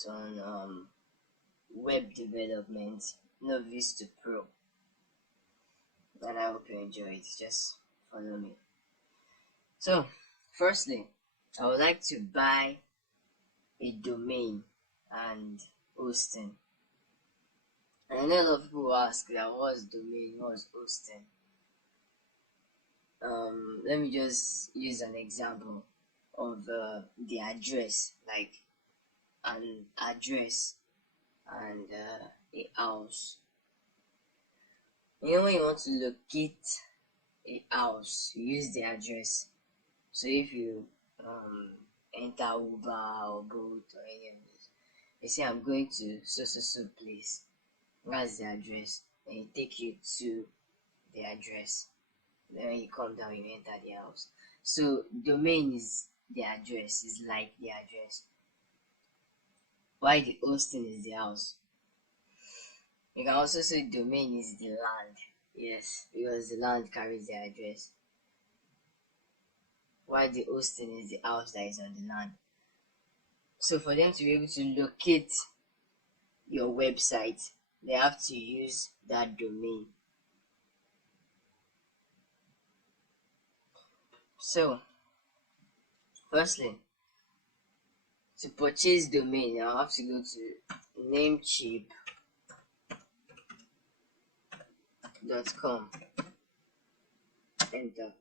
course on web development, novice to pro, and I hope you enjoy it. Just follow me. So, firstly, I would like to buy a domain and hosting. And I know a lot of people ask that what's domain, what's hosting. Let me just use an example of the address, like an address and a house. You know, when you want to locate a house, you use the address. So if you enter Uber or Bolt or any of this, you say I'm going to so place. That's the address. And it take you to the address. Then when you come down, you enter the house. So domain is the address, is like the address. Why the hosting is the house. You can also say domain is the land. Yes, because the land carries the address. Why the hosting is the house that is on the land. So for them to be able to locate your website, they have to use that domain. So, firstly, to purchase domain, I have to go to namecheap.com. Enter.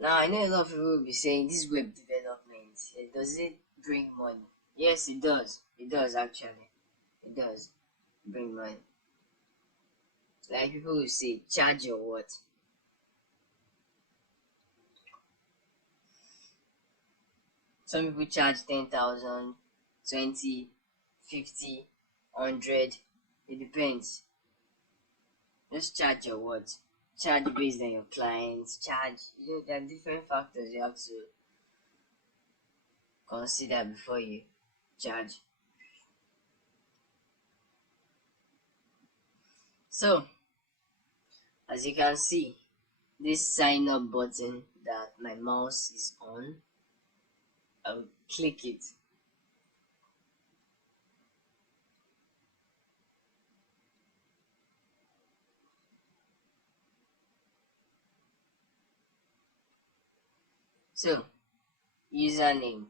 Now I know a lot of people will be saying this web development, does it bring money? Yes, it does. It does actually. It does bring money. Like people will say, charge your what? Some people charge 10,000, 20, 50, 100. It depends. Just charge your what? Charge based on your clients. Charge. You know, there are different factors you have to consider before you charge. So, as you can see, this sign up button that my mouse is on, I'll click it. So, username.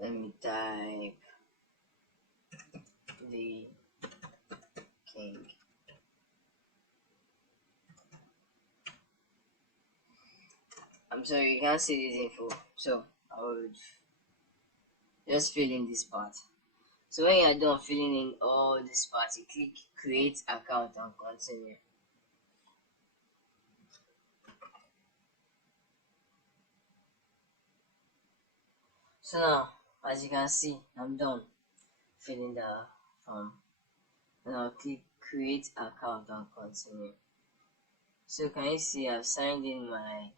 Let me type the king. I'm sorry, you can't see this info, so I would just fill in this part. So when you're done filling in all this part, you click create account and continue. So now, as you can see, I'm done filling the form. And I'll click create account and continue. So can you see I've signed in my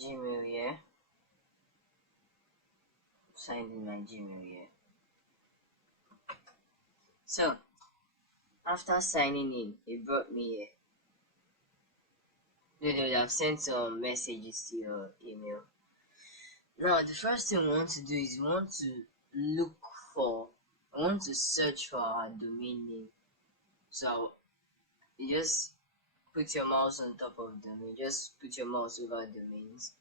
Gmail here. Signed in my Gmail here. So after signing in, it brought me here. They would have sent some messages to your email. Now the first thing we want to do is we want to search for our domain name. So you just put your mouse on top of domain, just put your mouse over domains,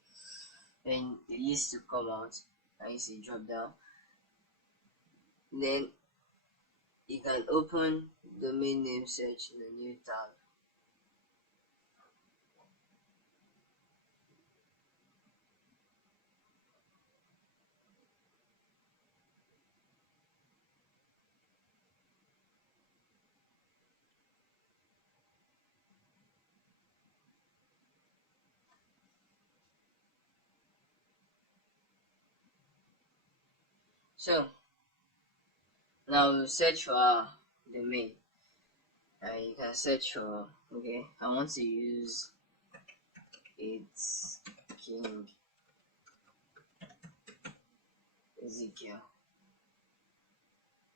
then the list will come out and you see drop down. Then you can open domain name search in a new tab. So now we'll search for our domain. You can search for, okay, I want to use it's King Ezekiel.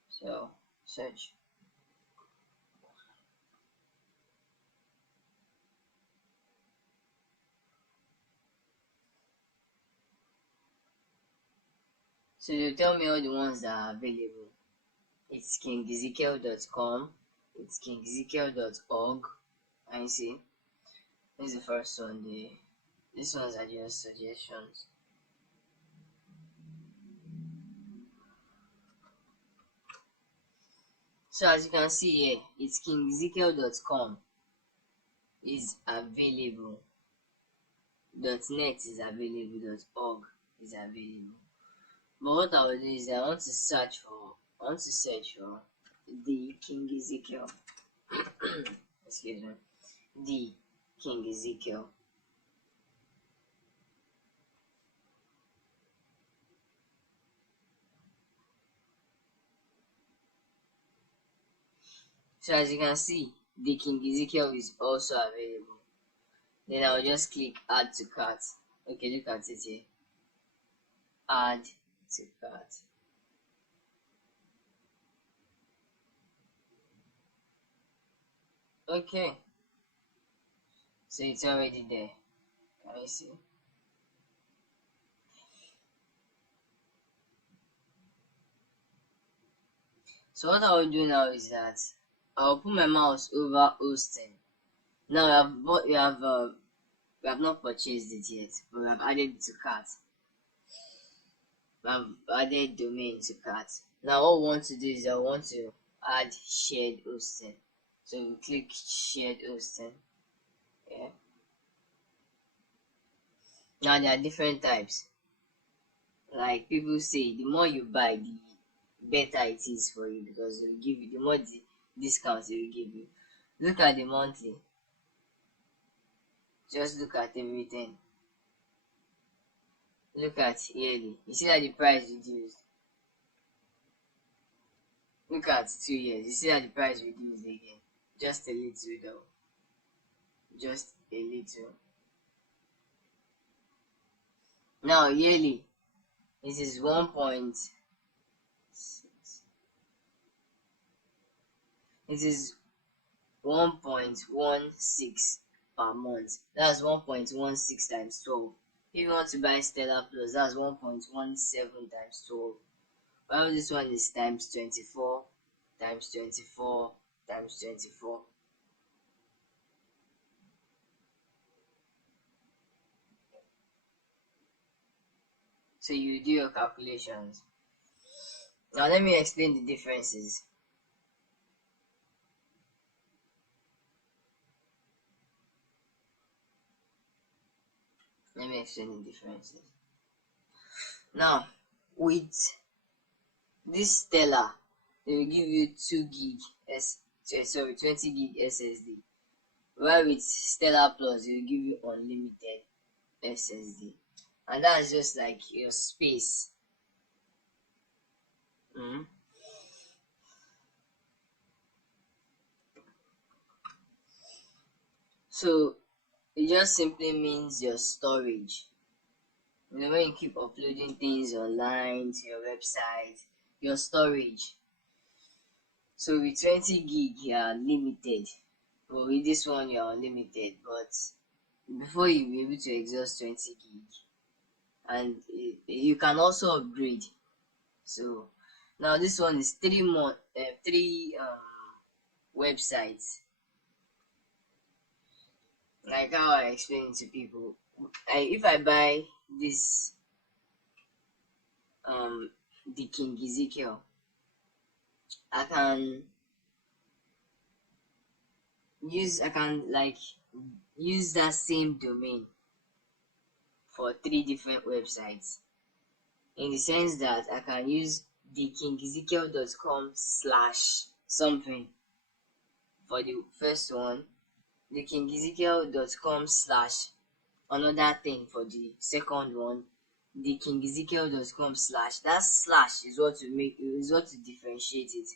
So search. So you tell me all the ones that are available. It's kingezekiel.com, it's kingezekiel.org, and you see, this is the first one. These ones are just suggestions. So as you can see here, it's kingezekiel.com is available, .net is available, .org is available. But what I will do is I want to search for the King Ezekiel. Excuse me. The King Ezekiel. So as you can see, the King Ezekiel is also available. Then I'll just click add to cart. Okay, look at it here. Add to cart. Okay. So it's already there. Can you see? So what I will do now is that I'll put my mouse over hosting. Now we have not purchased it yet, but we have added it to cart. We have added domain to cart. Now what we want to do is I want to add shared hosting. So we click shared hosting. Yeah. Now there are different types. Like people say, the more you buy, the better it is for you because it will give you the more discounts it will give you. Look at the monthly. Just look at everything. Look at yearly. You see that the price reduced. Look at 2 years. You see that the price reduced again. Just a little though. Just a little. Now yearly. This is 1.6. This is 1.16 per month. That's 1.16 times 12. If you want to buy Stellar Plus, that's 1.17 times 12. While this one is times 24, times 24, times 24. So you do your calculations. Now let me explain the differences. Let me explain the differences. Now, with this Stellar, they will give you 20 gig SSD. While with Stellar Plus, they will give you unlimited SSD. And that's just like your space. So it just simply means your storage. When you keep uploading things online to your website, your storage. So with 20 gig you are limited, but with this one you are unlimited. But before you be able to exhaust 20 gig, and you can also upgrade. So now this one is three websites. Like how I explain it to people, if I buy this the King Ezekiel, I can use that same domain for 3 different websites, in the sense that I can use the kingezekiel.com slash something for the first one, the kingezekiel.com slash another thing for the second one, the kingezekiel.com slash. That slash is what to differentiate it.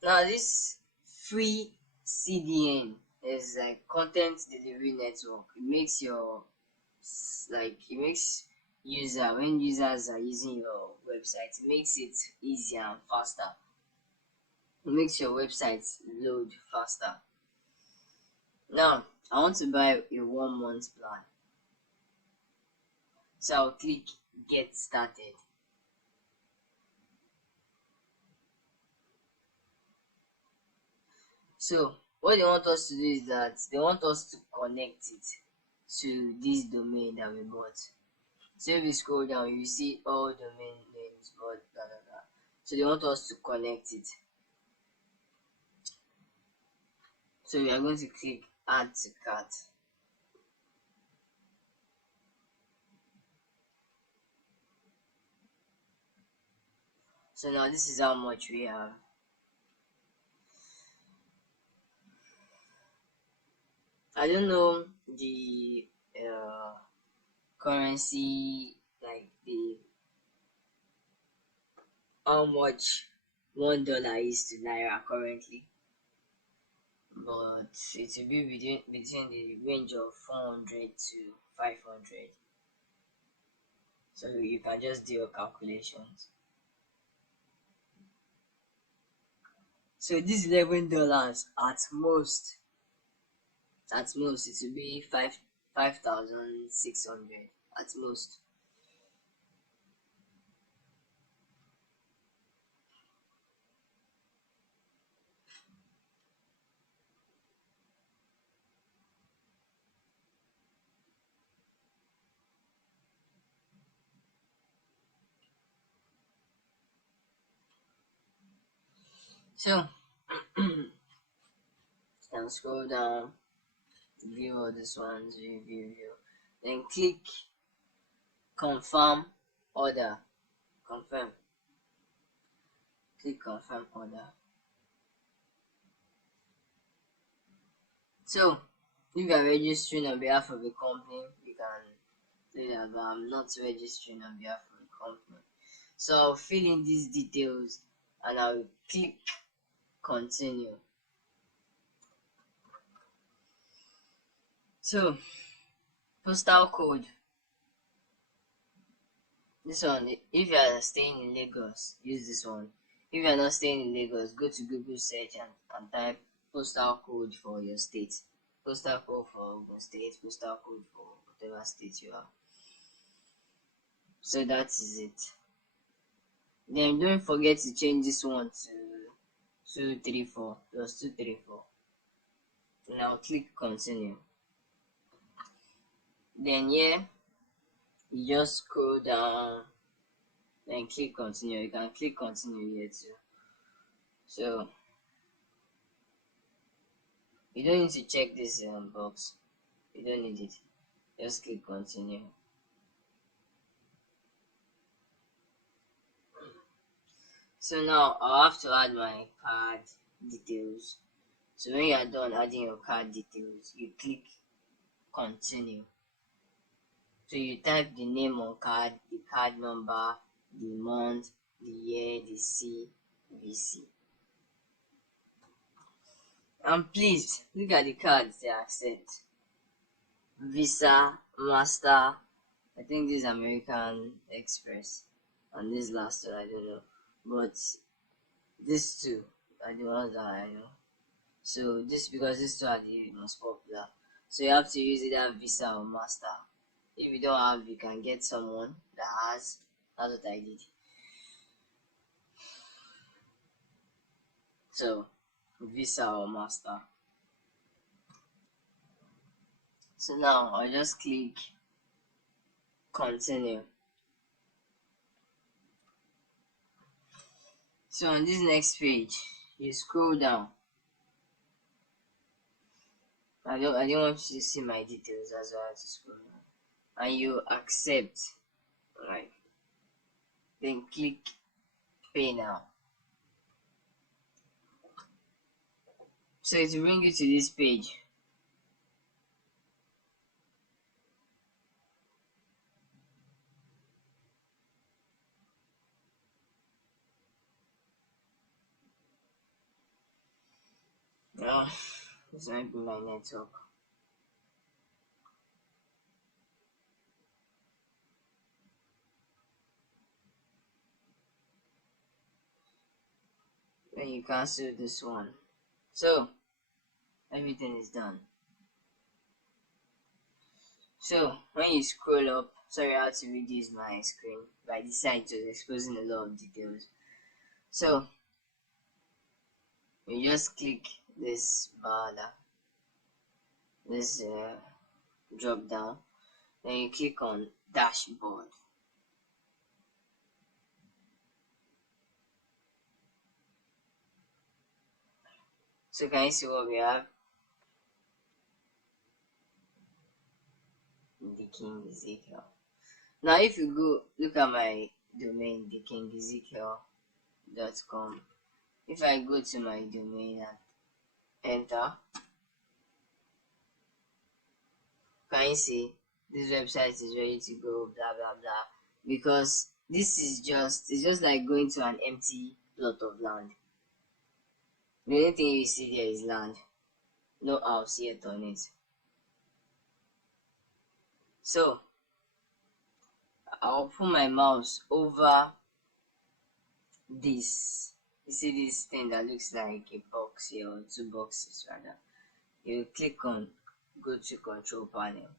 Now this free CDN is like content delivery network. It makes when users are using your website, it makes it easier and faster. makes your website load faster. Now, I want to buy a 1 month plan. So I'll click get started. So what they want us to do is that they want us to connect it to this domain that we bought. So if you scroll down, you see all domain names, but blah blah blah. So they want us to connect it. So we are going to click add to cart. So now this is how much we have. I don't know the currency, like the how much $1 is to naira currently, but it will be between the range of 400 to 500. So you can just do your calculations. So this $11 at most it will be 5,600 at most. So can scroll down, view all these ones, view. Then click confirm order. Confirm. Click confirm order. So if you are registering on behalf of a company, you can do that, but I'm not registering on behalf of a company. So I'll fill in these details and I'll click continue. So postal code. This one, if you are staying in Lagos, use this one. If you are not staying in Lagos, go to Google search and type postal code for your state. Postal code for Ogun State, postal code for whatever state you are. So that is it. Then don't forget to change this one to 234 plus 234. Now click continue. Then here you just scroll down, then click continue. You can click continue here too. So you don't need to check this box. You don't need it. Just click continue. So now I'll have to add my card details. So when you are done adding your card details, you click continue. So you type the name on card, the card number, the month, the year, the CVC. And please look at the cards they accept. Visa, Master, I think this is American Express, and this last one I don't know, but these two are the ones that I know. So this because these two are the most popular. So you have to use either Visa or Master. If you don't have, you can get someone that has. That's what I did. So Visa or Master. So now I'll just click continue. So on this next page, you scroll down. I didn't want you to see my details, that's why I had to scroll down. And you accept, right? Then click pay now. So it will bring you to this page. Oh, this might be my network. then you cancel this one. So everything is done. So when you scroll up, sorry I had to reduce my screen, but I decided to exposing a lot of details. So you just click this bar, this drop down, then you click on dashboard. So can you see what we have? The King Ezekiel. Now if you go look at my domain, thekingezekiel.com, if I go to my domain and enter, can you see this website is ready to go, blah blah blah, because this is it's just like going to an empty plot of land. The only thing you see there is land, no house yet on it. So I'll put my mouse over this. You see this thing that looks like a box here, or two boxes rather. You click on go to control panel.